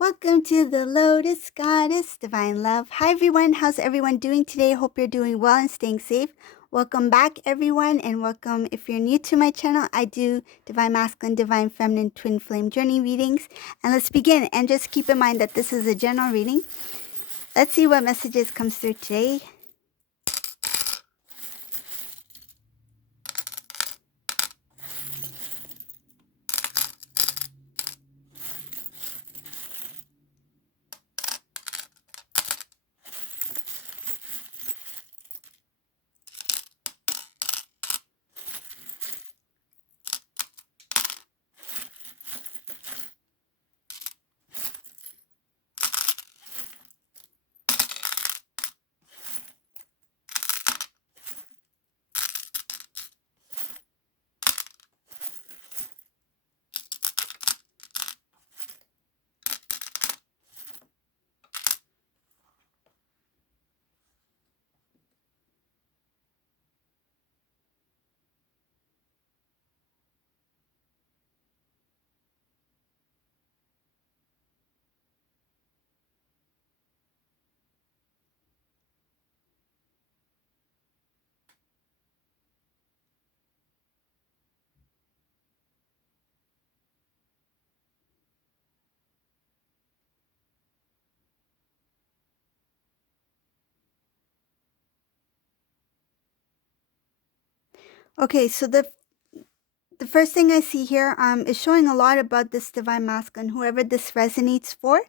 Welcome to the Lotus Goddess Divine Love. Hi everyone, how's everyone doing today? Hope you're doing well and staying safe. Welcome back everyone, and welcome if you're new to my channel. I do Divine Masculine, Divine Feminine, Twin Flame Journey readings. And let's begin, and just keep in mind that this is a general reading. Let's see what messages comes through today. Okay, so the first thing I see here is showing a lot about this Divine Masculine, whoever this resonates for.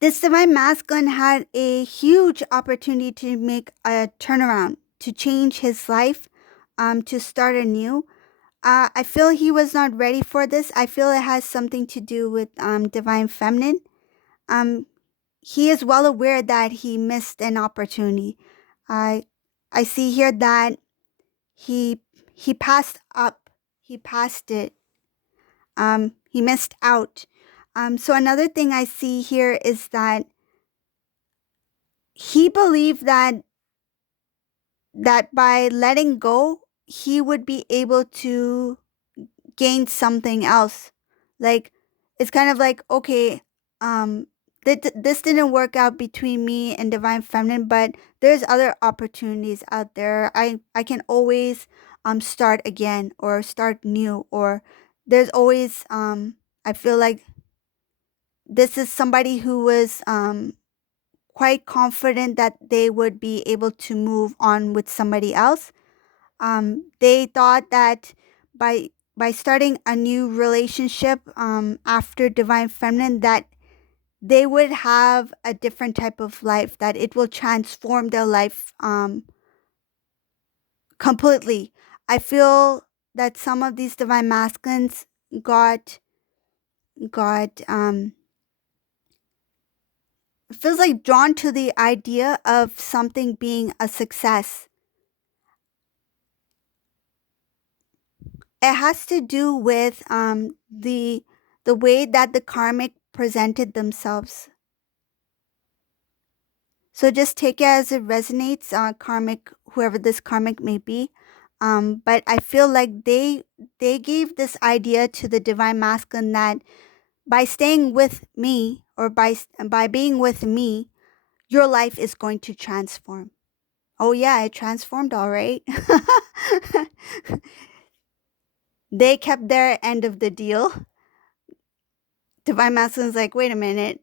This Divine Masculine had a huge opportunity to make a turnaround, to change his life, to start anew. I feel he was not ready for this. I feel it has something to do with Divine Feminine. Um, he is well aware that he missed an opportunity. I I see here that he he passed up. He passed it. He missed out. So another thing I see here is that he believed that by letting go, he would be able to gain something else. Like, it's kind of like, okay, this didn't work out between me and Divine Feminine, but there's other opportunities out there. I can always start again or start new, or there's always I feel like this is somebody who was quite confident that they would be able to move on with somebody else. They thought that by starting a new relationship after Divine Feminine, that they would have a different type of life, that it will transform their life completely. I feel that some of these Divine Masculines got feels like drawn to the idea of something being a success. It has to do with the way that the karmic presented themselves. So just take it as it resonates, karmic, whoever this karmic may be. But I feel like they gave this idea to the Divine Masculine that by staying with me, or by being with me, your life is going to transform. Oh yeah, it transformed, all right. They kept their end of the deal. Divine Masculine's like, wait a minute,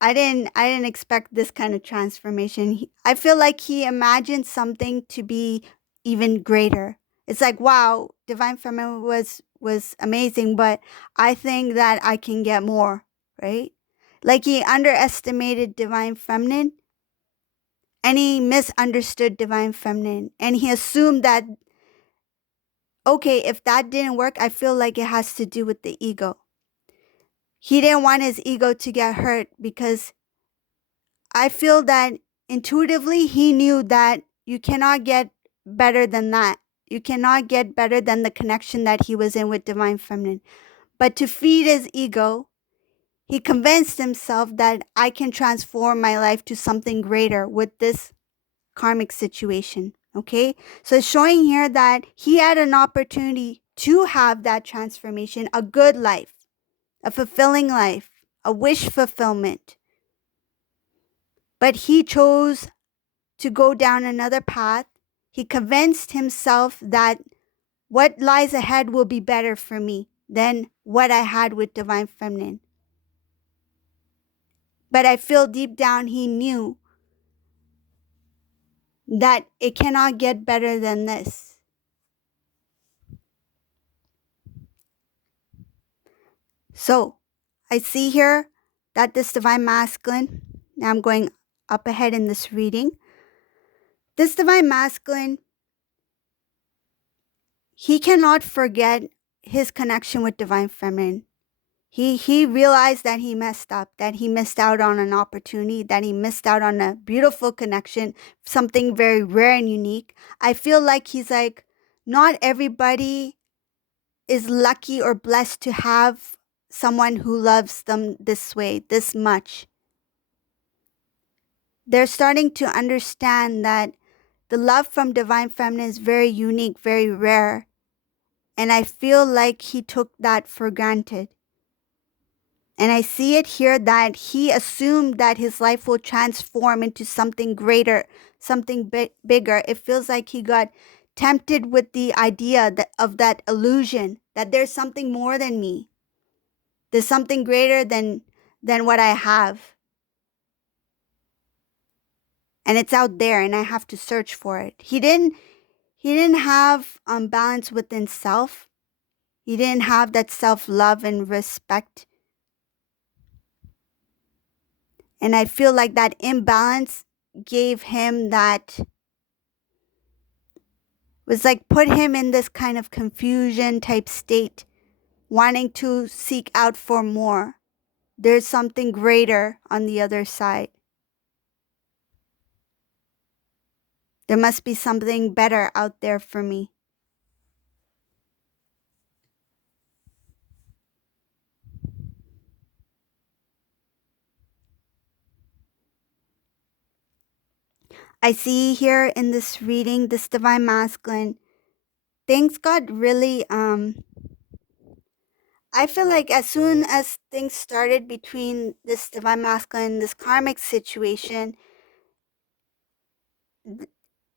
I didn't expect this kind of transformation. I feel like he imagined something to be even greater. It's like, wow, Divine Feminine was amazing, but I think that I can get more, right? Like, he underestimated Divine Feminine, and he misunderstood Divine Feminine, and he assumed that, okay, if that didn't work, I feel like it has to do with the ego. He didn't want his ego to get hurt, because I feel that intuitively he knew that you cannot get better than that. You cannot get better than the connection that he was in with Divine Feminine. But to feed his ego, he convinced himself that I can transform my life to something greater with this karmic situation. Okay? So it's showing here that he had an opportunity to have that transformation, a good life, a fulfilling life. a wish fulfillment. But he chose to go down another path. He convinced himself that what lies ahead will be better for me than what I had with Divine Feminine. But I feel deep down he knew that it cannot get better than this. So I see here that this Divine Masculine, now I'm going up ahead in this reading. This Divine Masculine, he cannot forget his connection with Divine Feminine. He realized that he messed up, that he missed out on an opportunity, that he missed out on a beautiful connection, something very rare and unique. I feel like he's like, not everybody is lucky or blessed to have someone who loves them this way, this much. They're starting to understand that the love from Divine Feminine is very unique, very rare. And I feel like he took that for granted. And I see it here that he assumed that his life will transform into something greater, something bigger. It feels like he got tempted with the idea of that illusion, that there's something more than me. There's something greater than what I have. And it's out there and I have to search for it. He didn't have balance within self. He didn't have that self-love and respect. And I feel like that imbalance gave him that, was like put him in this kind of confusion type state, wanting to seek out for more. There's something greater on the other side. There must be something better out there for me. I see here in this reading, this Divine Masculine, things got really, I feel like as soon as things started between this Divine Masculine and this karmic situation,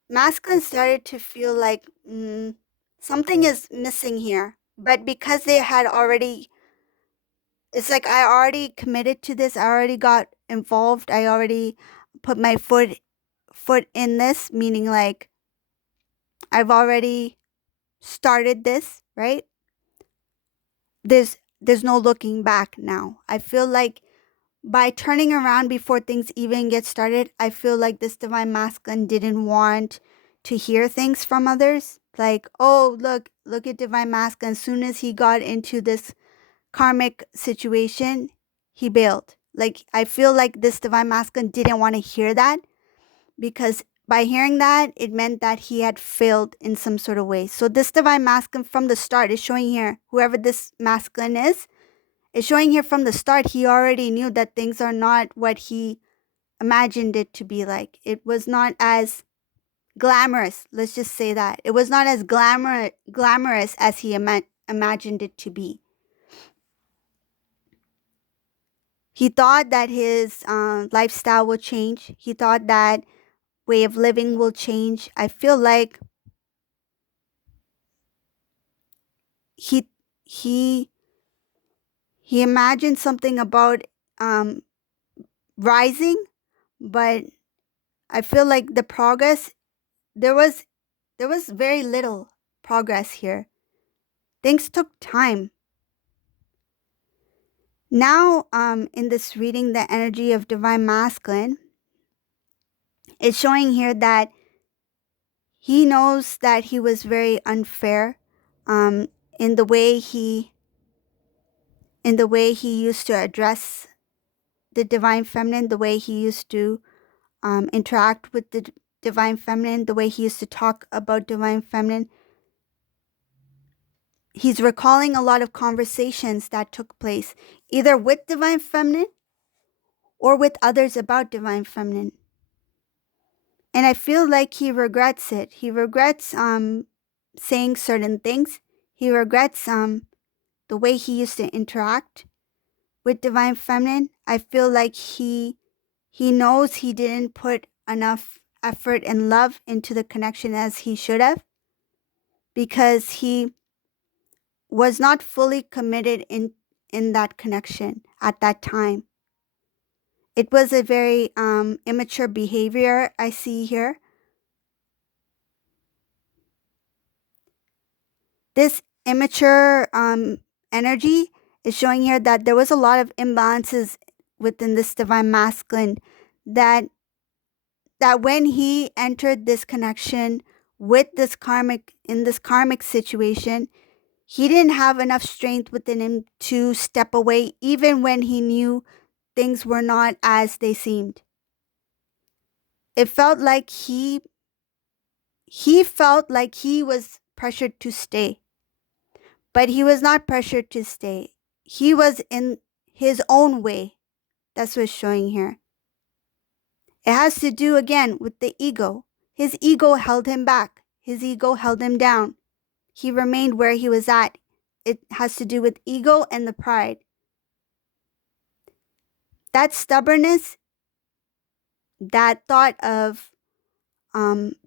Masculine started to feel like something is missing here. But because they had already, it's like I already committed to this, I already got involved, I already put my foot in this, meaning like I've already started this, right? There's no looking back now. I feel like by turning around before things even get started, I feel like this Divine Masculine didn't want to hear things from others. Like, oh, look at Divine Masculine. As soon as he got into this karmic situation, he bailed. Like, I feel like this Divine Masculine didn't want to hear that, because by hearing that, it meant that he had failed in some sort of way. So this Divine Masculine from the start is showing here, whoever this Masculine is showing here from the start, he already knew that things are not what he imagined it to be like. It was not as glamorous. Let's just say that. It was not as glamorous as he imagined it to be. He thought that his lifestyle will change. He thought that way of living will change. I feel like he imagined something about rising, but I feel like the progress, there was very little progress here. Things took time. Now, in this reading, the energy of Divine Masculine, it's showing here that he knows that he was very unfair in the way he used to address the Divine Feminine, the way he used to interact with the Divine Feminine, the way he used to talk about Divine Feminine. He's recalling a lot of conversations that took place either with Divine Feminine or with others about Divine Feminine. And I feel like he regrets it. He regrets saying certain things. He regrets the way he used to interact. with divine feminine. I feel like he knows he didn't put enough effort and love into the connection as he should have, because he was not fully committed in that connection at that time. It was a very immature behavior I see here. This immature energy is showing here that there was a lot of imbalances within this divine masculine, that when he entered this connection with this karmic situation, he didn't have enough strength within him to step away, even when he knew things were not as they seemed. It felt like he felt like he was pressured to stay, but he was not pressured to stay. He was in his own way. That's what's showing here. It has to do again with the ego. His ego held him back. His ego held him down. He remained where he was at. It has to do with ego and the pride. That stubbornness, that thought of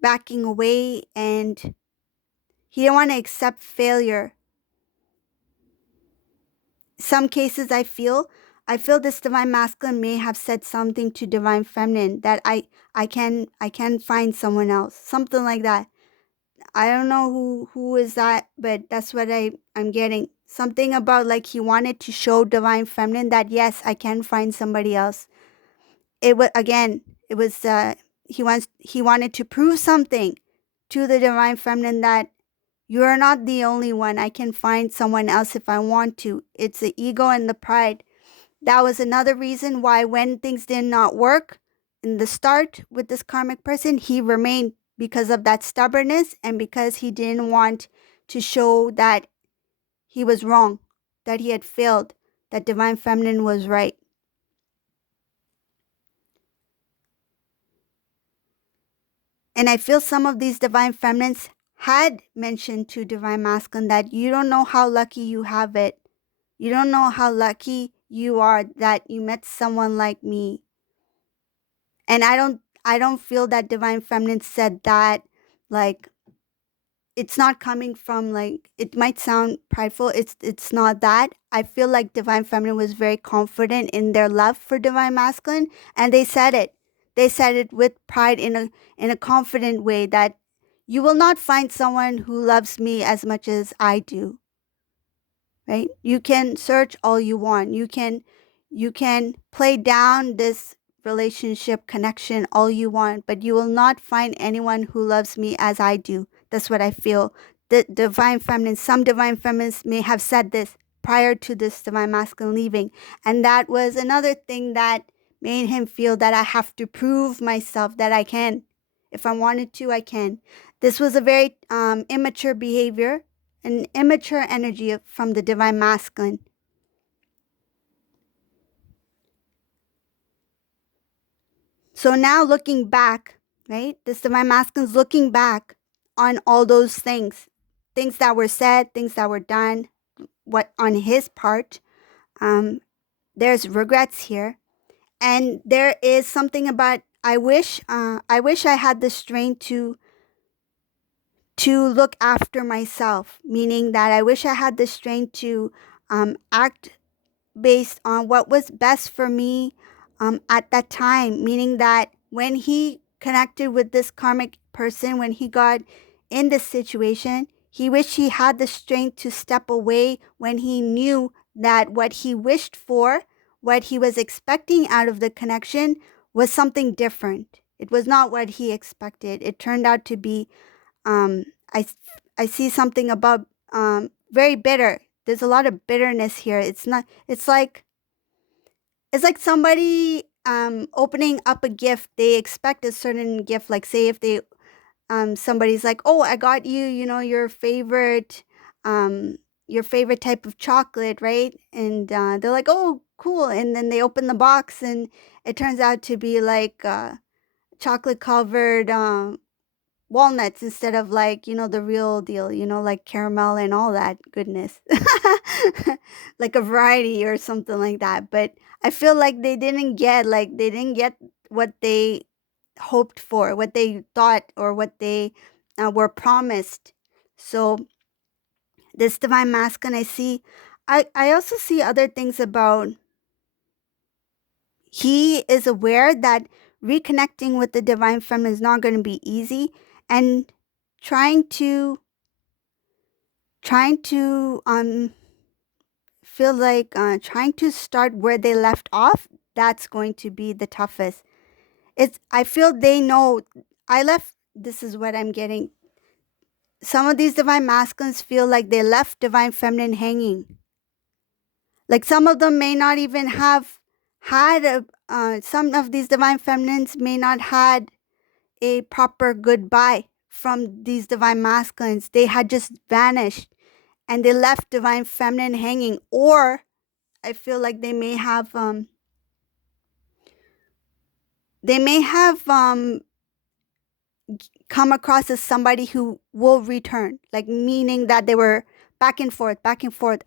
backing away, and he didn't want to accept failure. Some cases I feel this divine masculine may have said something to divine feminine, that I can find someone else, something like that. I don't know who is that, but that's what I'm getting. Something about like he wanted to show divine feminine that yes, I can find somebody else. It was again, it was he wanted to prove something to the divine feminine, that you are not the only one. I can find someone else if I want to. It's the ego and the pride. That was another reason why when things did not work in the start with this karmic person, he remained, because of that stubbornness and because he didn't want to show that he was wrong, that he had failed, that divine feminine was right. And I feel some of these divine feminines had mentioned to divine masculine that you don't know how lucky you have it. You don't know how lucky you are that you met someone like me. And I don't feel that divine feminine said that like, it's not coming from like, it might sound prideful. It's not that. I feel like divine feminine was very confident in their love for divine masculine, and they said it. They said it with pride in a confident way, that you will not find someone who loves me as much as I do. Right? You can search all you want. You can play down this relationship connection all you want, but you will not find anyone who loves me as I do. That's what I feel. The divine feminine, some divine feminines may have said this prior to this divine masculine leaving, and that was another thing that made him feel that I have to prove myself, that I can. If I wanted to, I can. This was a very immature behavior, an immature energy from the divine masculine. So now looking back, right? This divine masculine is looking back on all those things that were said, things that were done, what on his part. There's regrets here, and there is something about I wish I had the strength to look after myself, meaning that I wish I had the strength to act based on what was best for me at that time, meaning that when he connected with this karmic person, when he got in this situation, he wished he had the strength to step away when he knew that what he wished for, what he was expecting out of the connection, was something different. It was not what he expected. It turned out to be, um, I, I see something about very bitter. There's a lot of bitterness here. It's like somebody opening up a gift. They expect a certain gift, like say if they somebody's like, "Oh, I got you, you know, your favorite type of chocolate, right?" And they're like, "Oh, cool." And then they open the box and it turns out to be like chocolate covered walnuts instead of like, the real deal, like caramel and all that goodness. Like a variety or something like that. But I feel like they didn't get what they hoped for, what they thought, or what they were promised. So this divine masculine, I also see other things about, he is aware that reconnecting with the divine feminine is not going to be easy, and trying to feel like trying to start where they left off, that's going to be the toughest. I feel they know I left this is what I'm getting. Some of these divine masculines feel like they left divine feminine hanging. Like some of them may not even have had some of these divine feminines may not had a proper goodbye from these divine masculines. They had just vanished and they left divine feminine hanging. Or I feel like they may have come across as somebody who will return, like meaning that they were back and forth,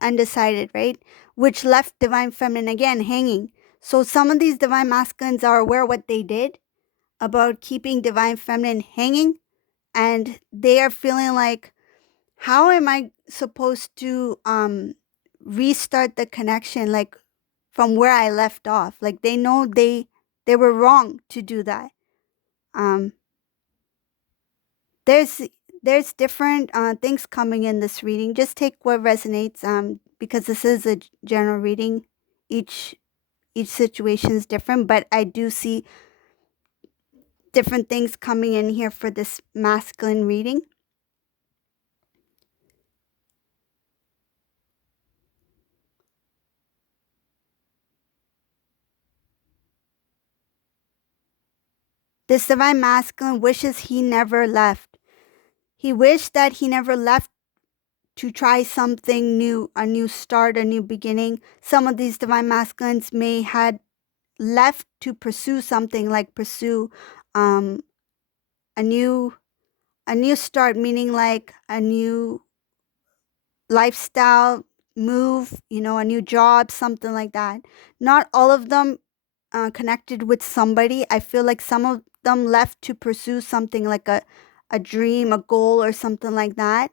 undecided, right? Which left divine feminine again hanging. So some of these divine masculines are aware what they did about keeping divine feminine hanging, and they are feeling like, how am I supposed to restart the connection, like from where I left off? Like they know they were wrong to do that. Um, there's there's different things coming in this reading. Just take what resonates, because this is a general reading. Each situation is different, but I do see different things coming in here for this masculine reading. This divine masculine wishes he never left. He wished that he never left to try something new, a new start, a new beginning. Some of these divine masculines may had left to pursue something, like pursue um, a new start, meaning like a new lifestyle move, a new job, something like that. Not all of them connected with somebody. I feel like some of them left to pursue something like a dream, a goal, or something like that,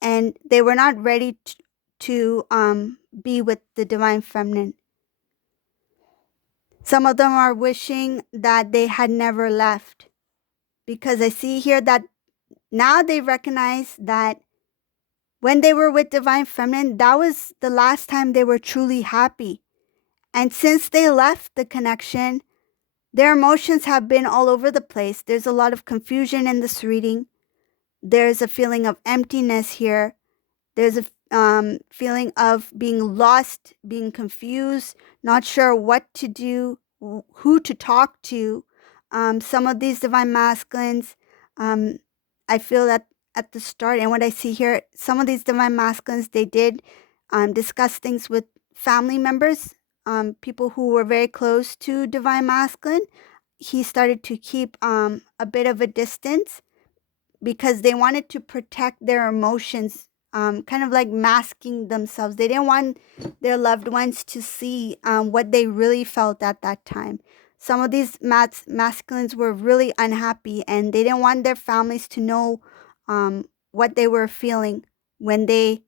and they were not ready to be with the divine feminine. Some of them are wishing that they had never left, because I see here that now they recognize that when they were with divine feminine, that was the last time they were truly happy. And since they left the connection, their emotions have been all over the place. There's a lot of confusion in this reading. There's a feeling of emptiness here. There's a feeling of being lost, being confused, not sure what to do, who to talk to. Some of these divine masculines, um, I feel that at the start, and what I see here, some of these divine masculines, they did discuss things with family members, people who were very close to divine masculine. He started to keep a bit of a distance because they wanted to protect their emotions, kind of like masking themselves. They didn't want their loved ones to see what they really felt at that time. Some of these masculines were really unhappy, and they didn't want their families to know what they were feeling when they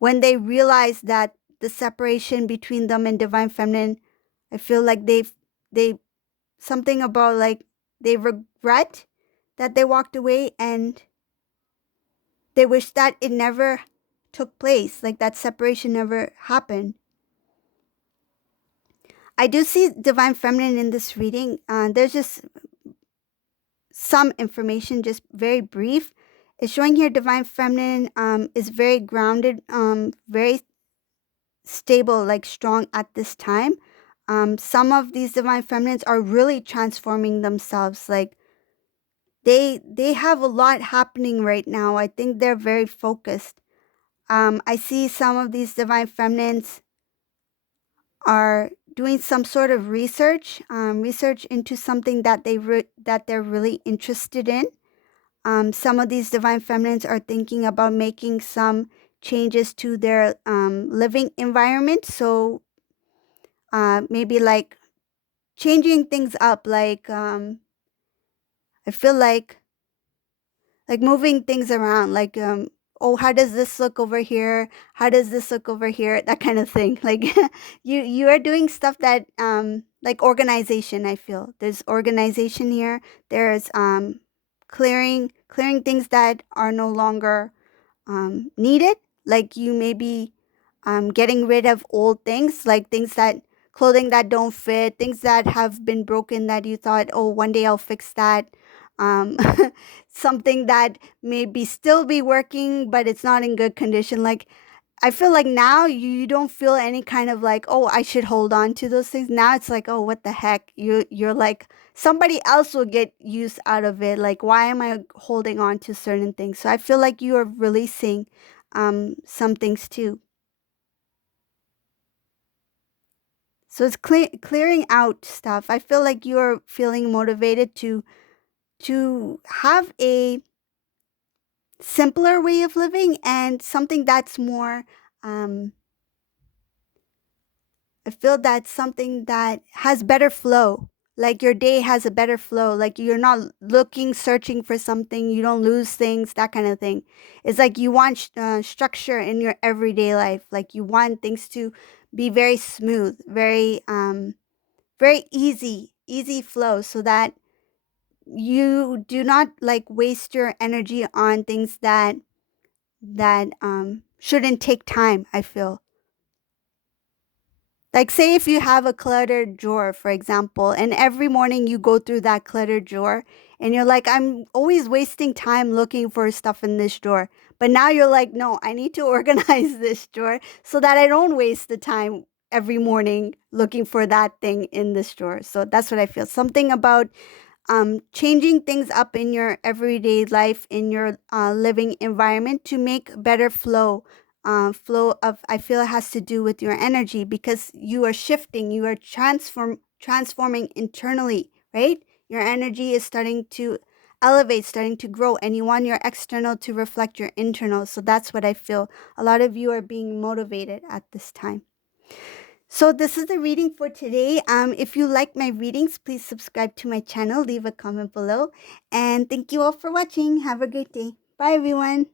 realized that the separation between them and divine feminine. I feel like they something about like they regret that they walked away, and they wish that it never took place, like that separation never happened. I do see divine feminine in this reading. There's just some information, just very brief. It's showing here divine feminine is very grounded, very stable, like strong at this time. Some of these divine feminines are really transforming themselves. Like they have a lot happening right now. I think they're very I see some of these divine feminines are doing some sort of research into something that that they're really interested in. Some of these divine feminines are thinking about making some changes to their living environment. So maybe like changing things up, like I feel like moving things around, like oh, how does this look over here, how does this look over here, that kind of thing. Like you are doing stuff that like organization. I feel there's organization here. There's clearing things that are no longer needed. Like you may be getting rid of old things, like things that clothing that don't fit, things that have been broken that you thought, oh, one day I'll fix that. Um, something that maybe still be working, but it's not in good condition. Like I feel like now you don't feel any kind of like, oh, I should hold on to those things. Now it's like, oh, what the heck? You're like somebody else will get use out of it. Like, why am I holding on to certain things? So I feel like you are releasing some things too. So it's clearing out stuff. I feel like you're feeling motivated to have a simpler way of living and something that's more um I feel that's something that has better flow. Like your day has a better flow. Like you're not looking, searching for something. You don't lose things, that kind of thing. It's like you want structure in your everyday life. Like you want things to be very smooth, very easy flow, so that you do not like waste your energy on things that shouldn't take time. I feel like, say if you have a cluttered drawer, for example, and every morning you go through that cluttered drawer and you're like, I'm always wasting time looking for stuff in this drawer. But now you're like, no, I need to organize this drawer so that I don't waste the time every morning looking for that thing in this drawer. So that's what I feel. Something about changing things up in your everyday life, in your living environment to make better flow. Flow of, I feel it has to do with your energy because you are shifting, you are transforming internally, right? Your energy is starting to elevate, starting to grow, and you want your external to reflect your internal. So that's what I feel. A lot of you are being motivated at this time. So this is the reading for today. If you like my readings, please subscribe to my channel, leave a comment below, and thank you all for watching. Have a great day. Bye, everyone.